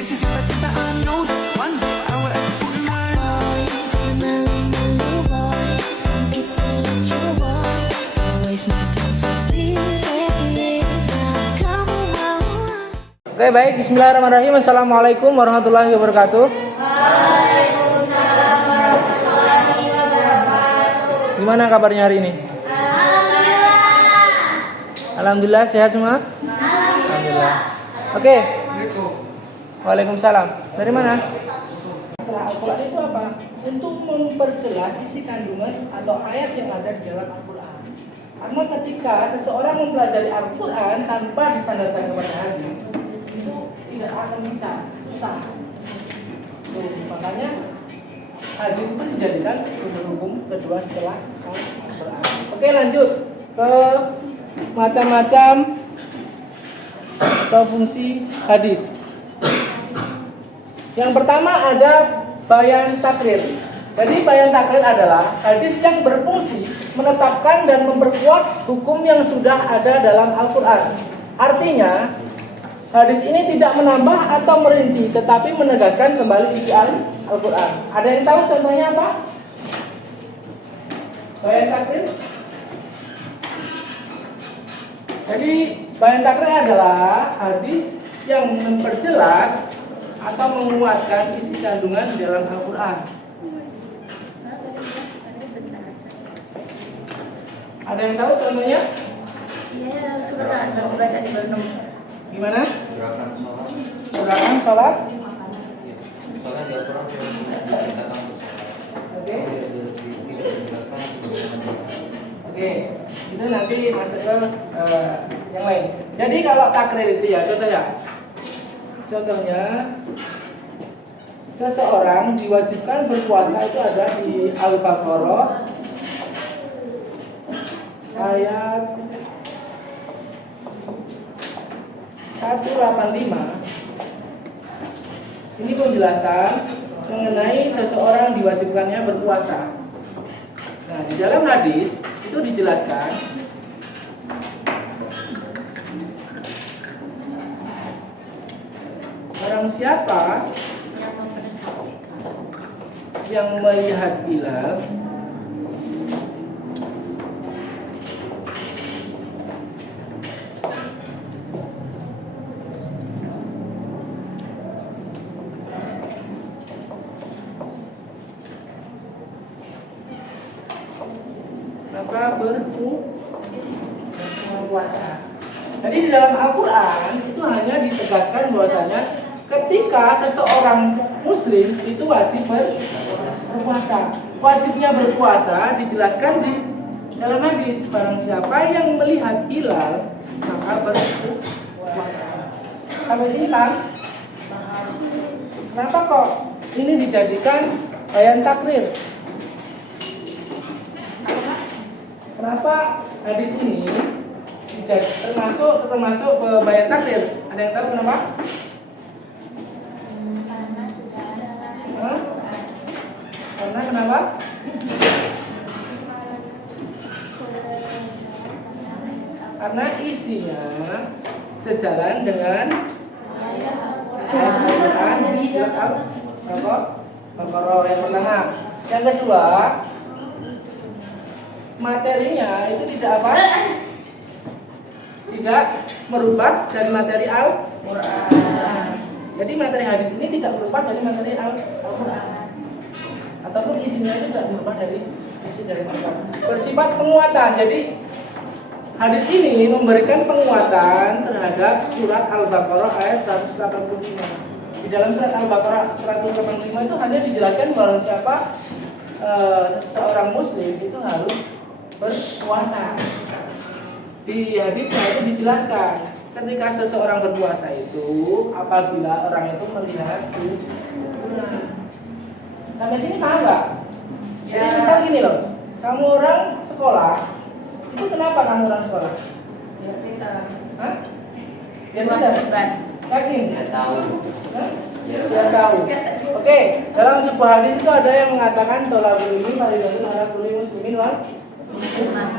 Isi cita-cita unknown one hour aja full Oke, baik, bismillahirrahmanirrahim. Assalamualaikum warahmatullahi wabarakatuh. Waalaikumsalam warahmatullahi wabarakatuh. Gimana kabarnya hari ini? Alhamdulillah, sehat semua? Alhamdulillah. Oke. Waalaikumsalam. Dari mana? Setelah Al-Quran itu apa? Untuk memperjelas isi kandungan atau ayat yang ada di dalam Al-Quran. Karena ketika seseorang mempelajari Al-Quran tanpa disandarkan kepada hadis, itu tidak akan bisa, susah. Tuh, makanya hadis itu dijadikan sumber hukum kedua setelah Al-Quran. Oke, lanjut ke macam-macam atau fungsi hadis. Yang pertama ada bayan takrir. Jadi bayan takrir adalah hadis yang berfungsi menetapkan dan memperkuat hukum yang sudah ada dalam Al-Quran. Artinya hadis ini tidak menambah atau merinci, tetapi menegaskan kembali isi Al-Quran. Ada yang tahu contohnya apa? Bayan takrir. Jadi bayan takrir adalah hadis yang memperjelas atau menguatkan isi kandungan di dalam Al-Quran. Ada yang tahu contohnya? Iya, pernah baca di Bandung. Gimana? Gerakan sholat. Gerakan sholat. Soalnya di Al-Quran diceritakan Oke. tidak dijelaskan bagaimana. Oke. Itu nanti masuk ke yang lain. Jadi kalau takrir itu ya, contohnya seseorang diwajibkan berpuasa itu ada di Al-Baqarah ayat 185. Ini penjelasan mengenai seseorang diwajibkannya berpuasa. Nah, di dalam hadis itu dijelaskan barang siapa yang melihat hilal maka berpuasa. Jadi di dalam Al-Quran itu hanya ditegaskan bahwasanya ketika seseorang muslim itu wajib berpuasa. Wajibnya berpuasa dijelaskan di dalam hadis, barang siapa yang melihat hilal maka berpuasa. Sampai sini kan? Kenapa kok ini dijadikan bayan takrir? Kenapa hadis ini termasuk bayan takrir? Ada yang tahu kenapa? Karena kenapa? Karena isinya sejalan dengan ayat Al-Quran di Al-Baqarah yang pertama. Yang kedua, materinya itu tidak apa? Tidak merubah dari materi Al-Quran. Jadi materi hadis ini tidak berubah dari materi Al-Quran. Ataupun isinya itu tidak berubah dari isi dari Al-Quran. Bersifat penguatan. Jadi hadis ini memberikan penguatan terhadap surat Al-Baqarah ayat 185. Di dalam surat Al-Baqarah 185 itu hanya dijelaskan bahwa siapa seseorang muslim itu harus berpuasa. Di hadisnya itu dijelaskan ketika seseorang berpuasa itu apabila orang itu melihat bulan. Sampai sini paham nggak? Jadi misal gini loh, kamu orang sekolah, itu kenapa kamu orang sekolah? Biar kita. Hah? Biar kita. Yakin? Biar tahu. Hah? Biar tahu. Oke, dalam sebuah hadis itu ada yang mengatakan tolabul ilmi fardhun 'ala kulli muslimin wal muslimah.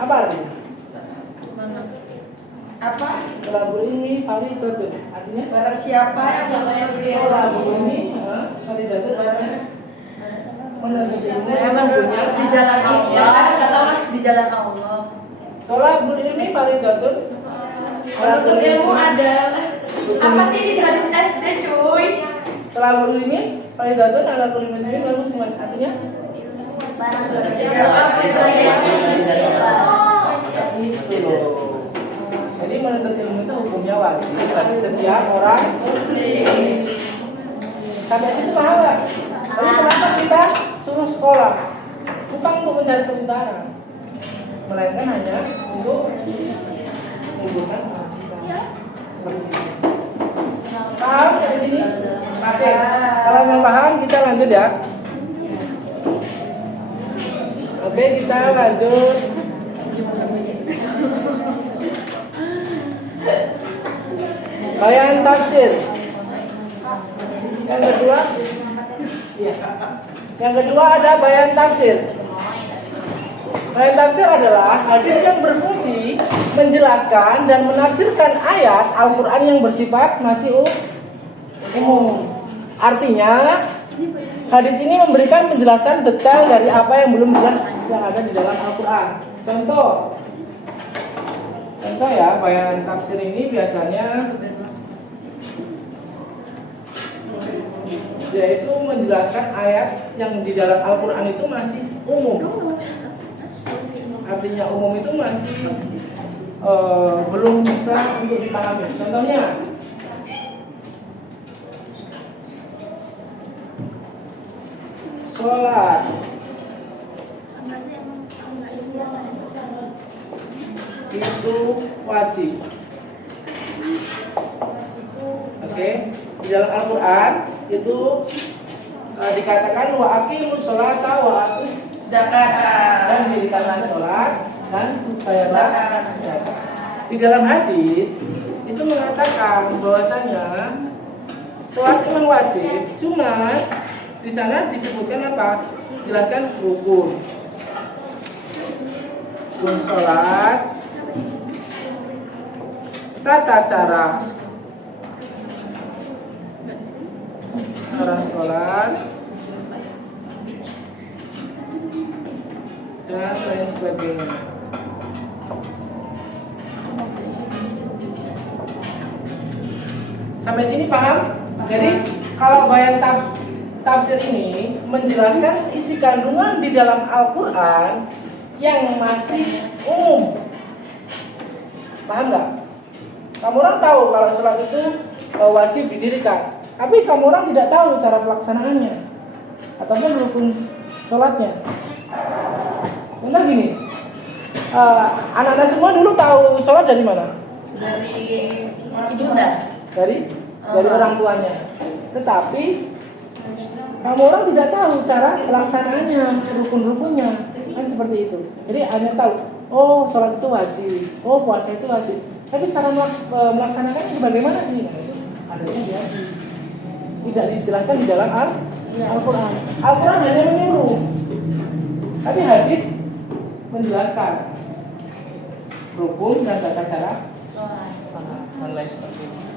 Apa artinya? Apa? Tolabul ilmi fardhatun. Artinya Barang siapa yang tolabul ilmi fardhatun artinya menuntut ilmu yang hukumnya di jalan Allah, katakanlah di jalan Allah. tolabul ilmi fardhatun. Menuntut ilmu adalah apa sih ini di hadis SD cuy? Tolabul ilmi fardhatun ala kulli muslimin wal muslimat. Artinya jadi menuntut ilmu itu hukumnya wajib bagi setiap orang muslim. Sampai situ paham nggak? Tapi kenapa kita suruh sekolah? Bukan untuk mencari kepintaran, melainkan hanya untuk mengumpulkan kewajiban. Seperti itu. Paham dari sini? Oke. Kalau mau paham kita lanjut ya. Oke, kita lanjut. Bayan tafsir. Yang kedua, iya. Yang kedua ada bayan tafsir. Bayan tafsir adalah hadis yang berfungsi menjelaskan dan menafsirkan ayat Al-Quran yang bersifat masih umum. Artinya, hadis ini memberikan penjelasan detail dari apa yang belum jelas yang ada di dalam Al-Quran. Contoh ya, bayan tafsir ini biasanya yaitu menjelaskan ayat yang di dalam Al-Quran itu masih umum. Artinya umum itu masih belum bisa untuk dipahami. Contohnya, sholat itu wajib. Oke, di dalam Al-Quran itu dikatakan wa aqimus sholata wa atuz zakat, dan dirikanlah sholat dan bayarlah zakat. Di dalam hadis itu mengatakan bahwasanya sholat memang wajib, cuma di sana disebutkan apa? Jelaskan rukun sholat, tata cara sholat, dan lain sebagainya. Sampai sini paham? Jadi kalau bayan tafsir ini menjelaskan isi kandungan di dalam Al-Quran yang masih umum. Paham nggak? Kamu orang tahu kalau sholat itu wajib didirikan, tapi kamu orang tidak tahu cara pelaksanaannya ataupun rukun sholatnya. Benar gini, anak-anak semua dulu tahu sholat dari mana? Dari ibunda. Dari orang tuanya. Tetapi kamu orang tidak tahu cara pelaksanaannya, rukun-rukunnya, kan seperti itu. Jadi hanya tahu, oh sholat itu wajib, oh puasa itu wajib. Tapi cara melaksanakannya bagaimana sih? Nah, itu adanya di hadis. Tidak dijelaskan di dalam Al-Quran. Al-Quran hanya menyuruh, tapi hadis menjelaskan rukun dan tata cara dan lain sebagainya.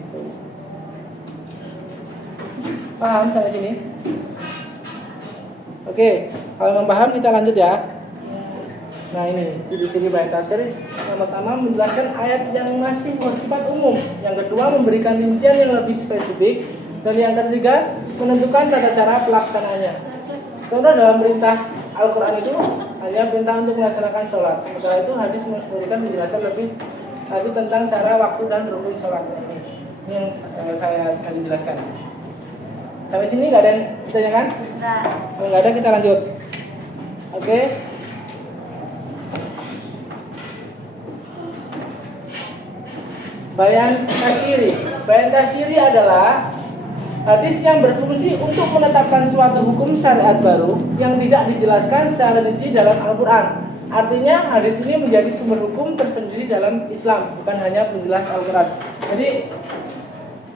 Itu. Paham sampai sini? Oke, kalau memang paham kita lanjut ya. Nah ini ciri-ciri bayan tafsir. Yang pertama menjelaskan ayat yang masih bersifat umum. Yang kedua memberikan rincian yang lebih spesifik. Dan yang ketiga menentukan tata cara pelaksanaannya. Contoh dalam perintah Al-Quran itu hanya perintah untuk melaksanakan sholat. Sementara itu hadis memberikan penjelasan lebih lagi tentang cara, waktu, dan rukun sholatnya. Ini yang saya tadi jelaskan. Sampai sini nggak ada yang ditanyakan? Kalau nggak ada kita lanjut. Oke. Bayan tasyiri. Bayan tasyiri adalah hadis yang berfungsi untuk menetapkan suatu hukum syariat baru yang tidak dijelaskan secara rinci dalam Al-Quran. Artinya hadis ini menjadi sumber hukum tersendiri dalam Islam, bukan hanya penjelas Al-Quran. Jadi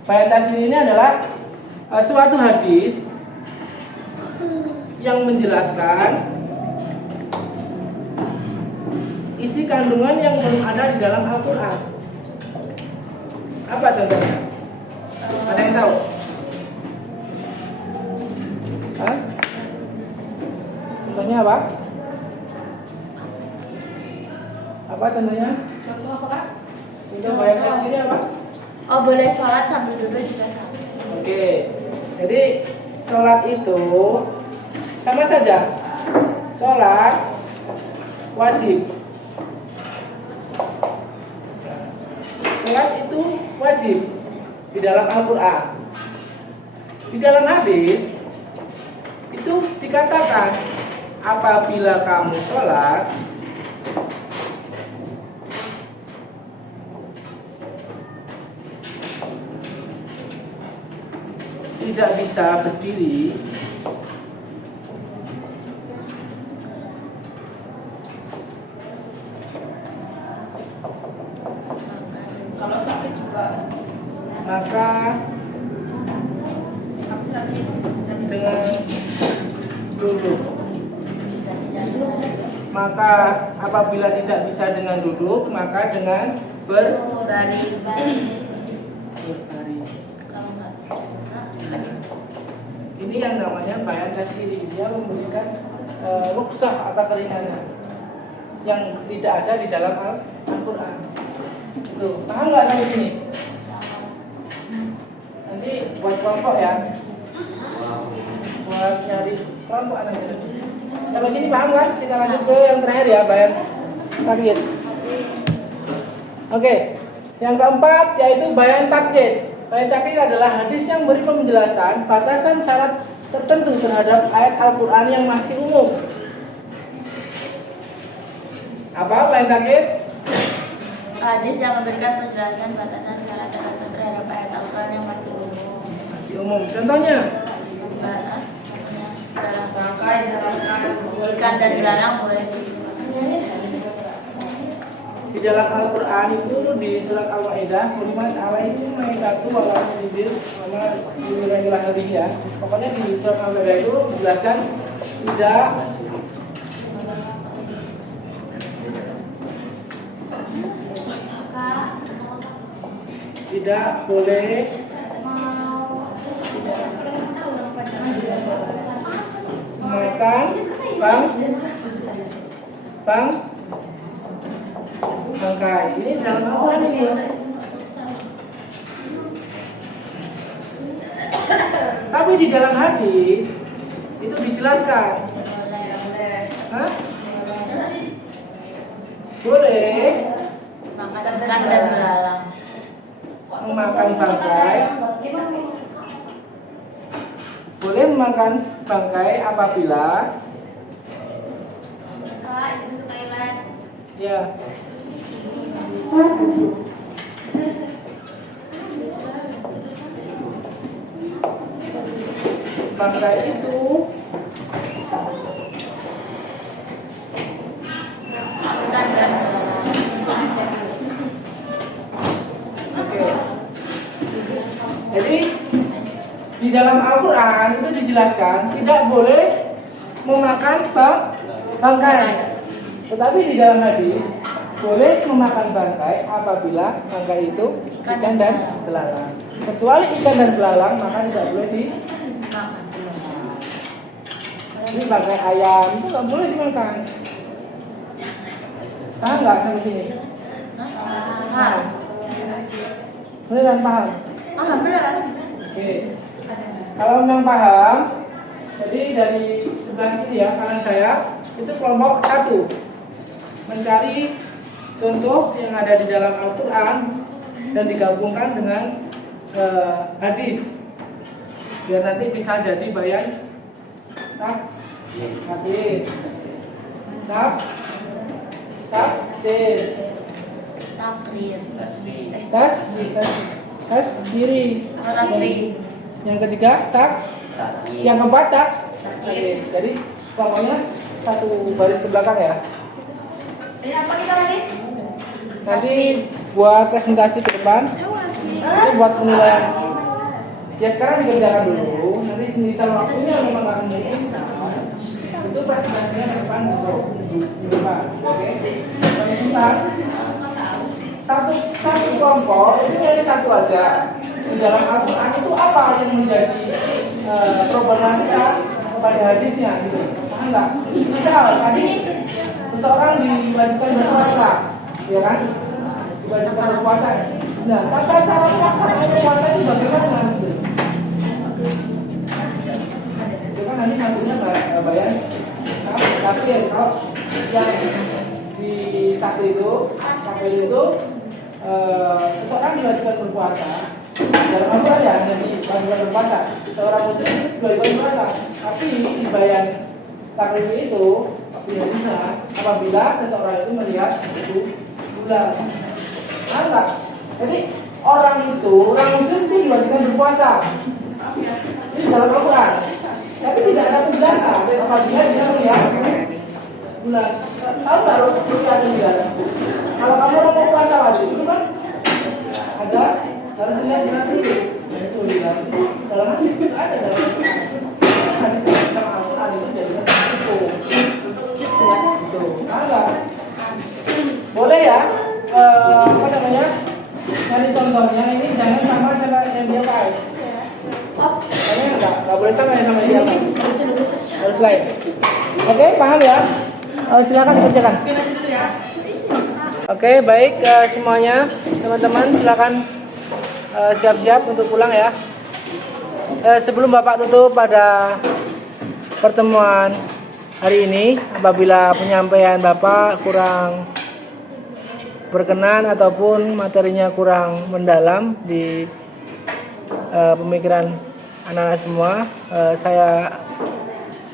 bayan tasyiri ini adalah suatu hadis yang menjelaskan isi kandungan yang belum ada di dalam Al-Quran. Apa contohnya? Ada yang tahu? Hah? Contohnya apa? Apa contohnya? Contoh apa, Kak? Contoh bayangkan sendiri apa? Oh, boleh sholat sambil duduk juga sama. Oke, jadi sholat itu sama saja. Sholat wajib. Sholat itu wajib di dalam Al-Quran. Di dalam hadis itu dikatakan apabila kamu sholat tidak bisa berdiri, Kalau sakit juga. maka Aku sakit. dengan duduk. Maka apabila tidak bisa dengan duduk, maka dengan berbaring. Ini yang namanya bayan tasyrih. Dia memberikan rukhsah atau keringanan yang tidak ada di dalam Al-Quran. Tuh, paham nggak sampai sini? Nanti buat kelompok ya, buat nyari kelompok aja. Sampai sini paham kan? Kita lanjut ke yang terakhir ya, bayan takyid. Oke, yang keempat yaitu bayan takyid. Bayan takyid adalah hadis yang beri penjelasan batasan syarat tertentu terhadap ayat Al-Quran yang masih umum. Apa bayan takyid? Hadis yang memberikan penjelasan batasan syarat tertentu terhadap ayat Al-Quran yang masih umum. Masih umum. Contohnya? Dalam bangkai, ikan dan belalang boleh. Di dalam Al-Quran itu di surat Al-Maidah, Hurmat alaikum maitatu wa lahmul sama wilayah ya. Pokoknya di surat Al-Maidah itu dijelaskan tidak boleh makan bangkai. Ini dalam Al-Quran ini. Tapi di dalam hadis itu dijelaskan. Hah? Boleh Makan ikan dan belalang. memakan bangkai. Boleh memakan bangkai apabila Kak, izin ke toilet. ya bangkai itu Ikan dan belalang. oke. Jadi di dalam Al-Quran itu dijelaskan tidak boleh memakan bangkai. Tetapi di dalam hadis boleh memakan bangkai apabila bangkai itu ikan dan belalang. Kecuali ikan dan belalang maka tidak boleh dimakan. Ini bangkai ayam itu nggak boleh dimakan. Paham nggak sampai sini? Paham. Beneran paham? Paham benar. Oke. Kalau yang paham, jadi dari sebelah sini ya kanan saya itu kelompok 1 mencari contoh yang ada di dalam Al-Quran dan digabungkan dengan hadis biar nanti bisa jadi bayan takyid, tafsir, Takrir. tasdiri. Yang ketiga yang keempat takyid. Jadi pokoknya satu baris ke belakang ya. Ini apa kita lagi? Nanti buat presentasi ke depan itu buat penilaian. Ya sekarang dikerjakan dulu. Nanti semisal waktunya memang akan mungkin itu presentasinya ke depan gitu. Di depan, oke? Teman-teman, satu kelompok itu hanya satu aja. Di dalam Al-Quran itu apa yang menjadi problematika kepada hadisnya gitu? Paham nggak? Misal tadi seseorang diwajibkan berpuasa, ya kan? Diwajibkan berpuasa. Nah, tata cara melaksanakan puasa itu bagaimana? Gitu. Itu kan nanti sanksinya nggak bayar. Nah, tapi ya kalau yang di satu itu seseorang diwajibkan berpuasa. Dalam Al-Quran ya, jadi diwajibkan berpuasa. Seorang muslim diwajibkan berpuasa. Tapi di bayan taklif itu bisa apabila seseorang itu melihat itu bulan. Nah, enggak. Jadi orang muslim itu diwajibkan berpuasa. Ini dalam Al-Quran. Tapi tidak ada penjelasan apabila dia melihat bulan. Tahu baru melihat bulan. Kalau kamu mau puasa wajib itu kan ada harus dilihat bulan dulu. Itu bulan. Dalam hadis itu ada dalam Al-Quran. Hadis tentang Al-Quran itu jadi itu. Enggak. Boleh ya? Apa namanya? Cari contohnya ini jangan sama yang dia guys. Kayaknya enggak boleh sama yang dia guys. Harus lain. Oke, paham ya? Silakan dikerjakan. Oke, baik semuanya, teman-teman silakan siap-siap untuk pulang ya. Sebelum Bapak tutup pada pertemuan hari ini, apabila penyampaian Bapak kurang berkenan ataupun materinya kurang mendalam di pemikiran anak-anak semua, saya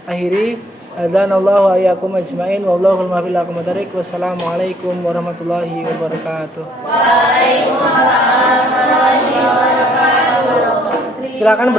akhiri. Azanallahu wa iyyakum ajmain wallahu al-muwaffiq ila aqwamit. Wassalamualaikum warahmatullahi wabarakatuh. Waalaikumsalam warahmatullahi wabarakatuh. Silakan